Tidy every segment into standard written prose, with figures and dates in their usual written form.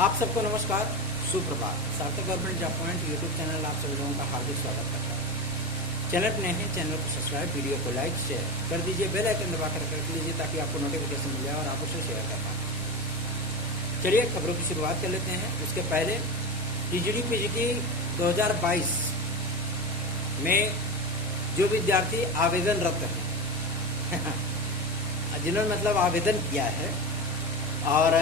आप सबको नमस्कार, सुप्रभात। सार्थक government job point YouTube channel आप सभी लोगों का हार्दिक स्वागत करता है। चैनल पर नए हैं, चैनल को सब्सक्राइब, वीडियो को लाइक शेयर कर दीजिए, बेल आइकन दबाकर रख लीजिए ताकि आपको नोटिफिकेशन मिल जाए और आप उसे शेयर कर पाएँ। चलिए खबरों की शुरुआत कर लेते हैं। उसके पहले टीजीटी पीजीटी 2022 में जो विद्यार्थी आवेदनरत हैं जिन्होंने मतलब आवेदन किया है और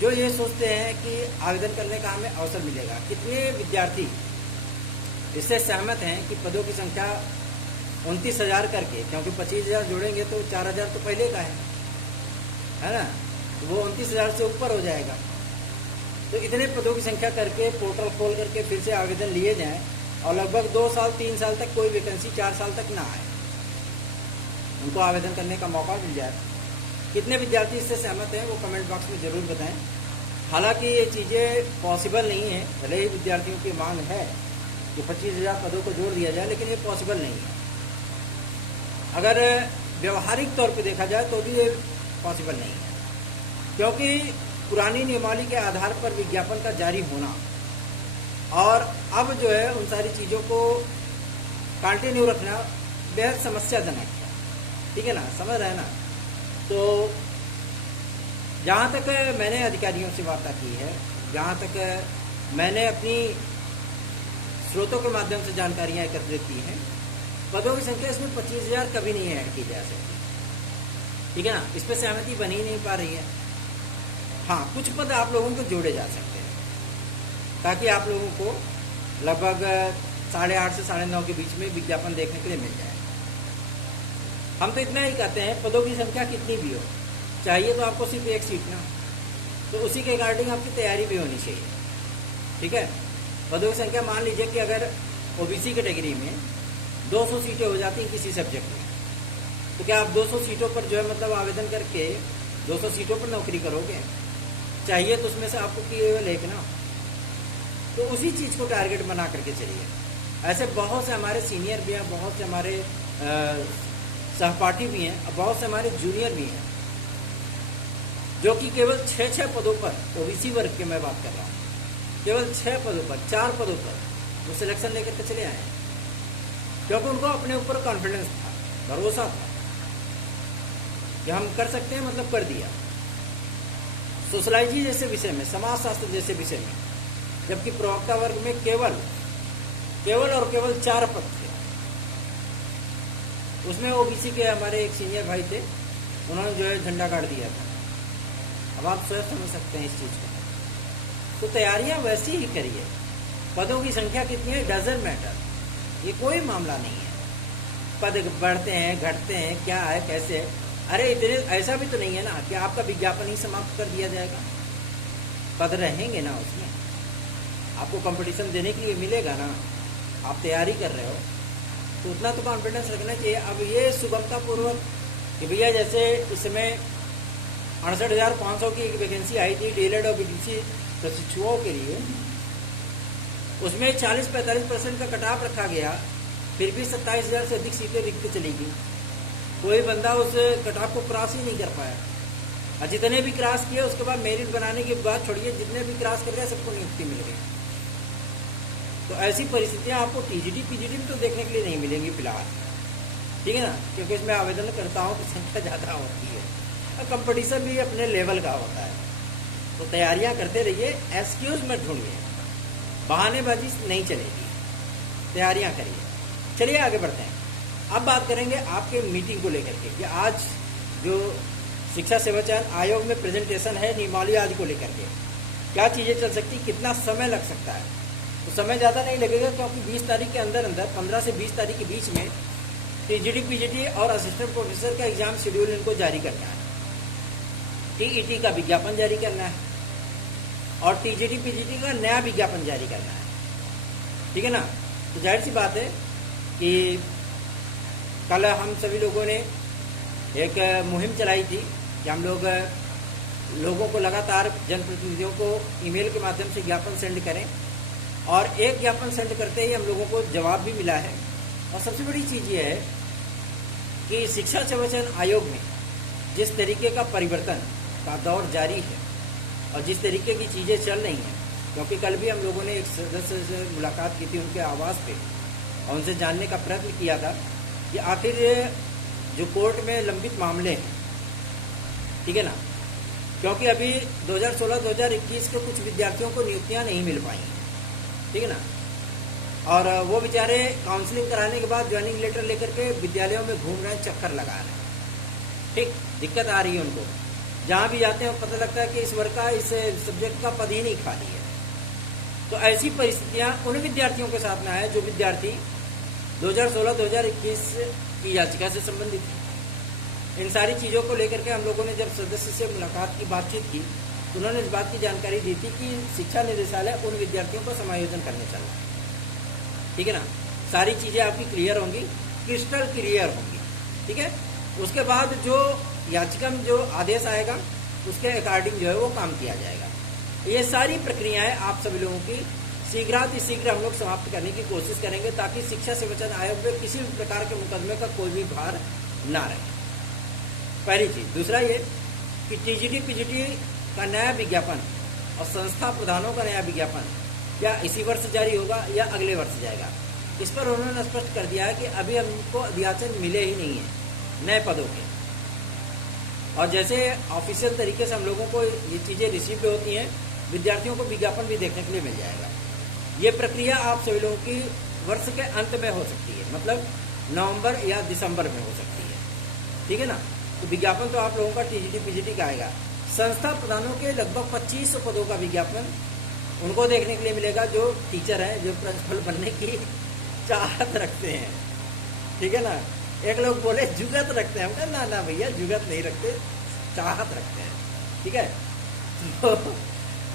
जो ये सोचते हैं कि आवेदन करने का हमें अवसर मिलेगा, कितने विद्यार्थी इससे सहमत हैं कि पदों की संख्या 29,000 करके, क्योंकि 25,000 जोड़ेंगे तो 4,000 तो पहले का है ना, तो वो 29,000 से ऊपर हो जाएगा। तो इतने पदों की संख्या करके पोर्टल खोल करके फिर से आवेदन लिए जाएं और लगभग 2 साल 3 साल तक कोई वैकेंसी 4 साल तक ना आए, उनको आवेदन करने का मौका मिल जाए। कितने विद्यार्थी इससे सहमत हैं वो कमेंट बॉक्स में ज़रूर बताएं। हालांकि ये चीज़ें पॉसिबल नहीं है, भले ही विद्यार्थियों की मांग है कि 25,000 पदों को जोड़ दिया जाए, लेकिन ये पॉसिबल नहीं है। अगर व्यवहारिक तौर पे देखा जाए तो भी ये पॉसिबल नहीं है, क्योंकि पुरानी नियमावली के आधार पर विज्ञापन का जारी होना और अब जो है उन सारी चीज़ों को कंटिन्यू रखना बेहद समस्याजनक है। ठीक है ना, समझ रहे हैं ना। तो जहाँ तक मैंने अधिकारियों से वार्ता की है, जहाँ तक मैंने अपनी स्रोतों के माध्यम से जानकारियाँ एकत्रित की हैं, पदों की संख्या इसमें 25,000 कभी नहीं ऐड की जा सकती। ठीक है ना, इस पर सहमति बन ही नहीं पा रही है। हाँ, कुछ पद आप लोगों को जोड़े जा सकते हैं ताकि आप लोगों को लगभग 8:30 से 9:30 के बीच में विज्ञापन देखने के लिए मिल जाए। हम तो इतना ही कहते हैं, पदों की संख्या कितनी भी हो, चाहिए तो आपको सिर्फ एक सीट ना, तो उसी के रिगार्डिंग आपकी तैयारी भी होनी चाहिए। ठीक है, पदों की संख्या मान लीजिए कि अगर ओबीसी कैटेगरी में 200 सीटें हो जाती हैं किसी सब्जेक्ट में, तो क्या आप 200 सीटों पर जो है मतलब आवेदन करके 200 सीटों पर नौकरी करोगे? चाहिए तो उसमें से आपको केवल एक ना, तो उसी चीज़ को टारगेट बना करके चलिए। ऐसे बहुत से हमारे सीनियर भी हैं, बहुत से हमारे सहपाठी भी हैं और बहुत से हमारे जूनियर भी हैं जो कि केवल 6 पदों पर, ओबीसी वर्ग के मैं बात कर रहा हूँ, केवल 6 पदों पर, 4 पदों पर वो सिलेक्शन लेकर के चले आए, क्योंकि उनको अपने ऊपर कॉन्फिडेंस था, भरोसा था कि हम कर सकते हैं, मतलब कर दिया। सोशलॉजी जैसे विषय में, समाजशास्त्र जैसे विषय में, जबकि प्रवक्ता वर्ग में केवल और केवल 4 पद थे, उसमें ओबीसी के हमारे एक सीनियर भाई थे, उन्होंने जो है झंडा गाड़ दिया था। अब आप स्वयं समझ सकते हैं इस चीज़ को। तो तैयारियां वैसी ही करिए। पदों की संख्या कितनी है डजंट मैटर, ये कोई मामला नहीं है। पद बढ़ते हैं, घटते हैं, क्या है, कैसे है, अरे इतने ऐसा भी तो नहीं है ना कि आपका विज्ञापन ही समाप्त कर दिया जाएगा। पद रहेंगे ना, उसमें आपको कंपटीशन देने के लिए मिलेगा ना, आप तैयारी कर रहे हो तो उतना तो कॉन्फिडेंस रखना चाहिए। अब ये सुगमतापूर्वक कि भैया जैसे इस समय 68,500 की एक वैकेंसी आई थी डीएलएड और बीटीसी प्रशिक्षुओं के लिए, उसमें 40-45% का कटाव रखा गया, फिर भी 27,000 से अधिक सीटें रिक्त चली गई। कोई बंदा उस कटाव को क्रॉस ही नहीं कर पाया, और जितने भी क्रॉस किए उसके बाद मेरिट बनाने की बात छोड़िए, जितने भी क्रॉस कर गए सबको नियुक्ति मिल गई। तो ऐसी परिस्थितियां आपको टीजीटी पीजीटी में तो देखने के लिए नहीं मिलेंगी फिलहाल। ठीक है ना, क्योंकि इसमें आवेदनकर्ताओं की संख्या ज़्यादा होती है और कंपटीशन भी अपने लेवल का होता है। तो तैयारियां करते रहिए, एक्सक्यूज मत ढूंढिए, बहानेबाजी नहीं चलेगी, तैयारियां करिए। चलिए आगे बढ़ते हैं। अब बात करेंगे आपके मीटिंग को लेकर के कि आज जो शिक्षा सेवा चयन आयोग में प्रेजेंटेशन है नियमावली आदि को लेकर के, क्या चीज़ें चल सकती, कितना समय लग सकता है। तो समय ज़्यादा नहीं लगेगा, क्योंकि 20 तारीख के अंदर 15 से 20 तारीख के बीच में टीजीटी पीजीटी और असिस्टेंट प्रोफेसर का एग्जाम शेड्यूल इनको जारी करना है, टीईटी का विज्ञापन जारी करना है और टीजीटी पीजीटी का नया विज्ञापन जारी करना है। ठीक है ना, तो जाहिर सी बात है कि कल हम सभी लोगों ने एक मुहिम चलाई थी कि हम लोगों को लगातार जनप्रतिनिधियों को ईमेल के माध्यम से ज्ञापन सेंड करें, और एक ज्ञापन सेंड करते ही हम लोगों को जवाब भी मिला है। और सबसे बड़ी चीज़ ये है कि शिक्षा सेवा चयन आयोग में जिस तरीके का परिवर्तन का दौर जारी है, और जिस तरीके की चीज़ें चल रही हैं, क्योंकि कल भी हम लोगों ने एक सदस्य से मुलाकात की थी उनके आवास पे, और उनसे जानने का प्रयत्न किया था कि आखिर जो कोर्ट में लंबित मामले हैं, ठीक है ना, क्योंकि अभी 2016-2021 के कुछ विद्यार्थियों को नियुक्तियां नहीं मिल पाई हैं, ठीक है ना, और वो बेचारे काउंसलिंग कराने के बाद ज्वाइनिंग लेटर लेकर के विद्यालयों में घूम रहे हैं, चक्कर लगा रहे हैं, ठीक, दिक्कत आ रही है उनको। जहाँ भी जाते हैं पता लगता है कि इस वर्ग का, इस सब्जेक्ट का पद ही नहीं खाली है। तो ऐसी परिस्थितियाँ उन विद्यार्थियों के साथ में है जो विद्यार्थी 2016-2021 की याचिका से संबंधित है। इन सारी चीज़ों को लेकर के हम लोगों ने जब सदस्य से मुलाकात की, बातचीत की, तो उन्होंने इस बात की जानकारी दी थी कि शिक्षा निदेशालय उन विद्यार्थियों को समायोजन करने चल रहा है, ठीक है ना। सारी चीज़ें आपकी क्लियर होंगी, क्रिस्टल क्लियर होंगी, ठीक है। उसके बाद जो याचिका में जो आदेश आएगा उसके अकॉर्डिंग जो है वो काम किया जाएगा। ये सारी प्रक्रियाएं आप सभी लोगों की शीघ्र हम लोग समाप्त करने की कोशिश करेंगे, ताकि शिक्षा सेवाचयन आयोग में किसी भी प्रकार के मुकदमे का कोई भी भार ना रहे। पहली चीज़। दूसरा ये कि टीजीटी पीजीटी का नया विज्ञापन और संस्था प्रधानों का नया विज्ञापन या इसी वर्ष जारी होगा या अगले वर्ष जाएगा, इस पर उन्होंने स्पष्ट कर दिया है कि अभी हमको अध्याचन मिले ही नहीं है नए पदों के। और जैसे ऑफिशियल तरीके से हम लोगों को ये चीज़ें रिसीव होती हैं, विद्यार्थियों को विज्ञापन भी देखने के लिए मिल जाएगा। ये प्रक्रिया आप सभी लोगों की वर्ष के अंत में हो सकती है, मतलब नवंबर या दिसंबर में हो सकती है, ठीक है ना। तो विज्ञापन तो आप लोगों का टीजीटी पीजीटी का आएगा। संस्था प्रधानों के लगभग 2500 पदों का विज्ञापन उनको देखने के लिए मिलेगा जो टीचर हैं, जो प्रिंसिपल बनने की चाहत रखते हैं, ठीक है ना। एक लोग बोले जुगत रखते हैं, हम कहा ना भैया जुगत नहीं रखते, चाहत रखते हैं, ठीक है। तो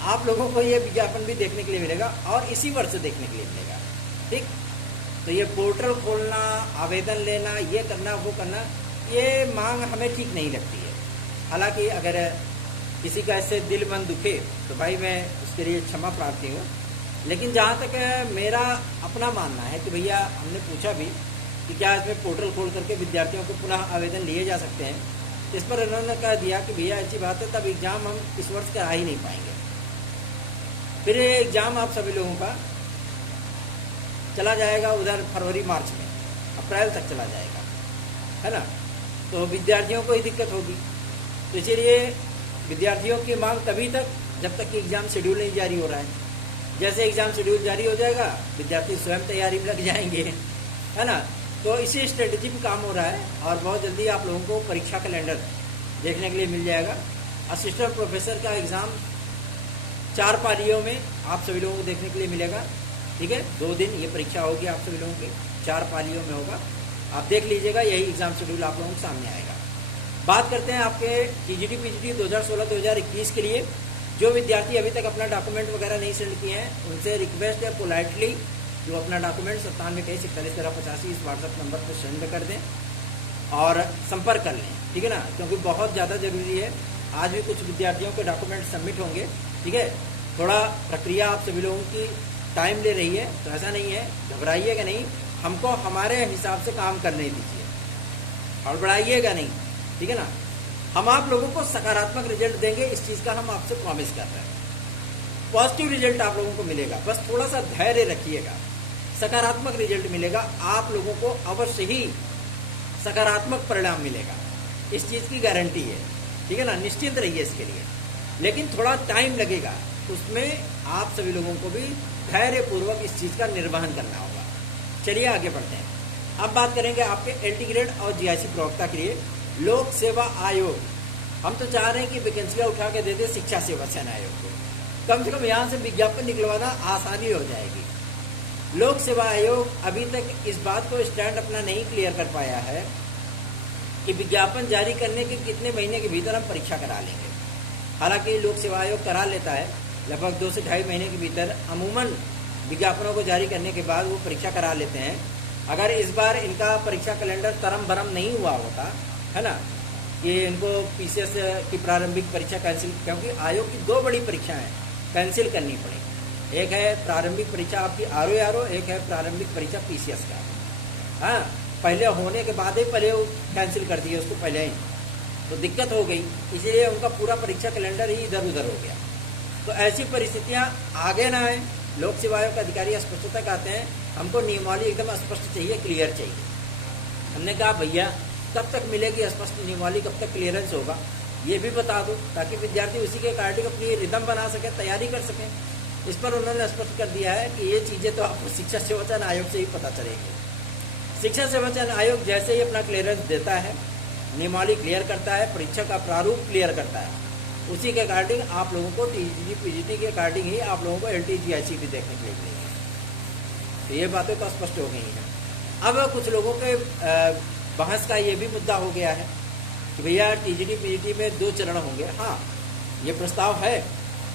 आप लोगों को ये विज्ञापन भी देखने के लिए मिलेगा और इसी वर्ष देखने के लिए मिलेगा, ठीक। तो ये पोर्टल खोलना, आवेदन लेना, ये करना वो करना, ये मांग हमें ठीक नहीं लगती है। हालांकि अगर किसी का ऐसे दिल मन दुखे तो भाई मैं उसके लिए क्षमा प्रार्थी हूँ, लेकिन जहाँ तक मेरा अपना मानना है कि भैया हमने पूछा भी कि क्या इसमें पोर्टल खोल करके विद्यार्थियों को पुनः आवेदन लिए जा सकते हैं, इस पर उन्होंने कह दिया कि भैया ऐसी बात है, तब एग्ज़ाम हम इस वर्ष करा ही नहीं पाएंगे। फिर ये एग्ज़ाम आप सभी लोगों का चला जाएगा उधर फरवरी मार्च में, अप्रैल तक चला जाएगा, है ना। तो विद्यार्थियों को ही दिक्कत होगी। तो इसीलिए विद्यार्थियों की मांग तभी तक जब तक कि एग्ज़ाम शेड्यूल नहीं जारी हो रहा है। जैसे एग्ज़ाम शेड्यूल जारी हो जाएगा विद्यार्थी स्वयं तैयारी में लग जाएंगे, है ना। तो इसी स्ट्रेटजी पे काम हो रहा है और बहुत जल्दी आप लोगों को परीक्षा कैलेंडर देखने के लिए मिल जाएगा। असिस्टेंट प्रोफेसर का एग्ज़ाम 4 पालियों में आप सभी लोगों को देखने के लिए मिलेगा, ठीक है। 2 दिन ये परीक्षा होगी आप सभी लोगों की, 4 पालियों में होगा। आप देख लीजिएगा, यही एग्ज़ाम शेड्यूल आप लोगों के सामने आएगा। बात करते हैं आपके टीजीटी पीजीटी 2016-2021 के लिए। जो विद्यार्थी अभी तक अपना डॉक्यूमेंट वगैरह नहीं सेंड किए हैं, उनसे रिक्वेस्ट है पोलाइटली जो अपना डॉक्यूमेंट 9723411385 इस व्हाट्सएप नंबर पर सेंड कर दें और संपर्क कर लें, ठीक है ना, क्योंकि बहुत ज़्यादा ज़रूरी है। आज भी कुछ विद्यार्थियों के डॉक्यूमेंट सबमिट होंगे, ठीक है। थोड़ा प्रक्रिया आप सभी लोगों की टाइम ले रही है, तो ऐसा नहीं है, घबराइएगा नहीं, हमको हमारे हिसाब से काम करने दीजिए, हड़बड़ाइएगा नहीं, ठीक है ना। हम आप लोगों को सकारात्मक रिजल्ट देंगे, इस चीज़ का हम आपसे प्रॉमिस कर रहे हैं। पॉजिटिव रिजल्ट आप लोगों को मिलेगा, बस थोड़ा सा धैर्य रखिएगा, सकारात्मक रिजल्ट मिलेगा आप लोगों को, अवश्य ही सकारात्मक परिणाम मिलेगा, इस चीज़ की गारंटी है, ठीक है ना। निश्चिंत रहिए इसके लिए, लेकिन थोड़ा टाइम लगेगा, उसमें आप सभी लोगों को भी धैर्यपूर्वक इस चीज़ का निर्वहन करना होगा। चलिए आगे बढ़ते हैं। अब बात करेंगे आपके एलटी ग्रेड और जीआईसी प्रवक्ता के लिए लोक सेवा आयोग। हम तो चाह रहे हैं कि वैकेंसियाँ उठा के दे दे शिक्षा सेवा चयन आयोग को, कम से कम यहाँ से विज्ञापन निकलवाना आसानी हो जाएगी। लोक सेवा आयोग अभी तक इस बात को स्टैंड अपना नहीं क्लियर कर पाया है कि विज्ञापन जारी करने के कितने महीने के भीतर हम परीक्षा करा लेंगे। हालांकि लोक सेवा आयोग करा लेता है लगभग 2 से 2.5 महीने के भीतर, अमूमन विज्ञापनों को जारी करने के बाद वो परीक्षा करा लेते हैं। अगर इस बार इनका परीक्षा कैलेंडर तरम भरम नहीं हुआ होता, है ना, कि इनको पीसीएस की प्रारंभिक परीक्षा कैंसिल, क्योंकि आयोग की 2 बड़ी परीक्षाएं कैंसिल करनी पड़ी। एक है प्रारंभिक परीक्षा आपकी आरओ, एक है प्रारंभिक परीक्षा पीसीएस का। हाँ, पहले होने के बाद ही पहले वो कैंसिल कर दिए उसको पहले ही, तो दिक्कत हो गई, इसीलिए उनका पूरा परीक्षा कैलेंडर ही इधर उधर हो गया। तो ऐसी परिस्थितियां आगे ना आए। लोक सेवा आयोग के अधिकारी स्पष्टता कहते हैं हमको नियमावली एकदम स्पष्ट चाहिए, क्लियर चाहिए। हमने कहा भैया कब तक मिलेगी स्पष्ट नियमावली, कब तक क्लियरेंस होगा, ये भी बता दो, ताकि विद्यार्थी उसी के अकॉर्डिंग अपनी रिदम बना सके, तैयारी कर सकें। इस पर उन्होंने स्पष्ट कर दिया है कि ये चीज़ें तो आपको शिक्षा सेवा चयन आयोग से ही पता चलेगी। शिक्षा सेवा चयन आयोग जैसे ही अपना क्लियरेंस देता है, नियमावली क्लियर करता है, परीक्षा का प्रारूप क्लियर करता है, उसी के अकॉर्डिंग आप लोगों को टीजीटी पीजीटी के अकॉर्डिंग ही आप लोगों को एलटीजीआईसी भी देखने के लिए मिलेगी। तो ये बातें तो स्पष्ट हो गई हैं। अब कुछ लोगों के बहस का ये भी मुद्दा हो गया है कि भैया टीजीटी पीजीटी में 2 चरण होंगे। हाँ, ये प्रस्ताव है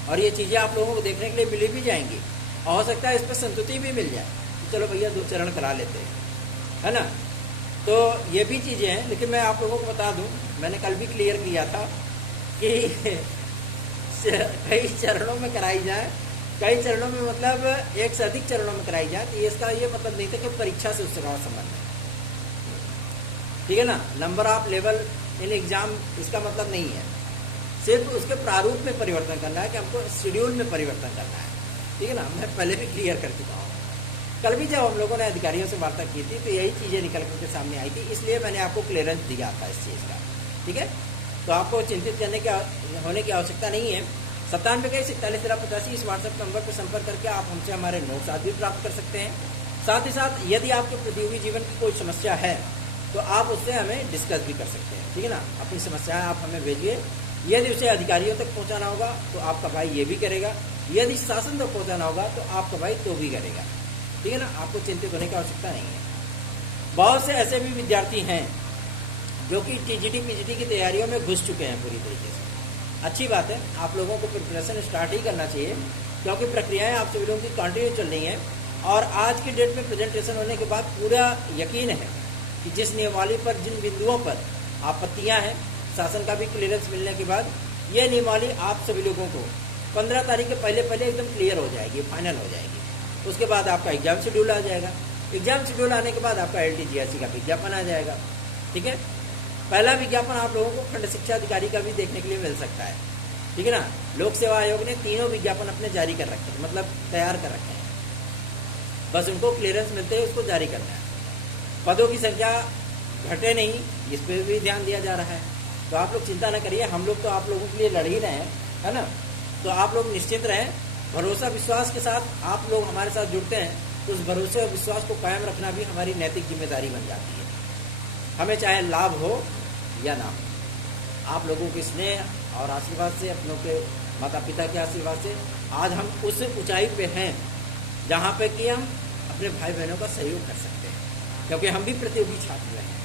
और ये चीज़ें आप लोगों को देखने के लिए मिली भी जाएंगी, और हो सकता है इस पर संतुष्टि भी मिल जाए तो चलो भैया 2 चरण करा लेते हैं, है ना। तो ये भी चीज़ें हैं, लेकिन मैं आप लोगों को बता दूं, मैंने कल भी क्लियर किया था कि कई चरणों में कराई जाए, कई चरणों में मतलब 1 से अधिक चरणों में कराई जाए, तो इसका ये मतलब नहीं था कि परीक्षा से उसका संबंध है, ठीक है ना। Number of level in exam इसका मतलब नहीं है, सिर्फ उसके प्रारूप में परिवर्तन करना है कि हमको शेड्यूल में परिवर्तन करना है, ठीक है ना। मैं पहले भी क्लियर कर चुका हूँ। कल भी जब हम लोगों ने अधिकारियों से वार्ता की थी तो यही चीज़ें निकल करके सामने आई थी, इसलिए मैंने आपको क्लियरेंस दिया था इस चीज़ का, ठीक है। तो आपको चिंतित करने की होने की आवश्यकता नहीं है। 97 इस व्हाट्सएप नंबर पर संपर्क करके आप हमसे हमारे नोट्स आदि प्राप्त कर सकते हैं। साथ ही साथ यदि आपके प्रतियोगी जीवन की कोई समस्या है तो आप उससे हमें डिस्कस भी कर सकते हैं, ठीक है ना। अपनी समस्याएं आप हमें भेजिए। यदि उसे अधिकारियों तक पहुंचाना होगा तो आपका भाई ये भी करेगा, यदि शासन तक पहुंचाना होगा तो आपका भाई तो भी करेगा, ठीक है ना। आपको चिंतित होने की आवश्यकता नहीं है। बहुत से ऐसे भी विद्यार्थी हैं जो कि टीजीटी पीजीटी की तैयारियों में घुस चुके हैं पूरी तरीके से। अच्छी बात है, आप लोगों को प्रिपरेशन स्टार्ट ही करना चाहिए, क्योंकि प्रक्रियाएं आप सभी लोगों की कंटिन्यू चल रही हैं। और आज की डेट में प्रेजेंटेशन होने के बाद पूरा यकीन है कि जिस नियमावली पर, जिन बिंदुओं पर आपत्तियां हैं, शासन का भी क्लियरेंस मिलने के बाद ये नियमावली आप सभी लोगों को 15 तारीख के पहले एकदम क्लियर हो जाएगी, फाइनल हो जाएगी। उसके बाद आपका एग्जाम शेड्यूल आ जाएगा। एग्जाम शेड्यूल आने के बाद आपका एलटीजीआईसी का विज्ञापन आ जाएगा, ठीक है। पहला विज्ञापन आप लोगों को खंड शिक्षा अधिकारी का भी देखने के लिए मिल सकता है, ठीक है ना। लोक सेवा आयोग ने 3 विज्ञापन अपने जारी कर रखे हैं, मतलब तैयार कर रखे हैं, बस उनको क्लियरेंस मिलते ही उसको जारी करना है। पदों की संख्या घटे नहीं, इस पर भी ध्यान दिया जा रहा है। तो आप लोग चिंता न करिए, हम लोग तो आप लोगों के लिए लड़ ही रहे हैं, है ना। तो आप लोग निश्चिंत रहें, भरोसा विश्वास के साथ आप लोग हमारे साथ जुड़ते हैं तो उस भरोसे और विश्वास को कायम रखना भी हमारी नैतिक जिम्मेदारी बन जाती है। हमें चाहे लाभ हो या ना हो, आप लोगों के स्नेह और आशीर्वाद से, अपनों के माता पिता के आशीर्वाद से आज हम उस ऊंचाई पे हैं जहाँ पे कि हम अपने भाई बहनों का सहयोग कर सकते हैं, क्योंकि हम भी प्रतियोगी छात्र हैं।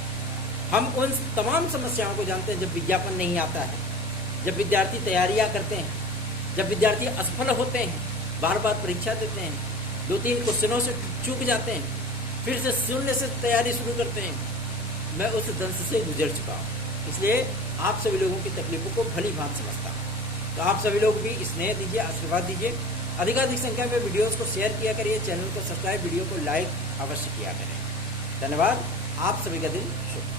हम उन तमाम समस्याओं को जानते हैं जब विज्ञापन नहीं आता है, जब विद्यार्थी तैयारियां करते हैं, जब विद्यार्थी असफल होते हैं, बार बार परीक्षा देते हैं, 2-3 क्वेश्चनों से चूक जाते हैं, फिर से शून्य से तैयारी शुरू करते हैं। मैं उस दंश से गुजर चुका हूँ, इसलिए आप सभी लोगों की तकलीफों को भली भांति समझता हूँ। तो आप सभी लोग भी स्नेह दीजिए, आशीर्वाद दीजिए, अधिकाधिक संख्या में वीडियोस को शेयर किया करिए, चैनल को सब्सक्राइब, वीडियो को लाइक अवश्य किया करें। धन्यवाद। आप सभी का दिन शुभ।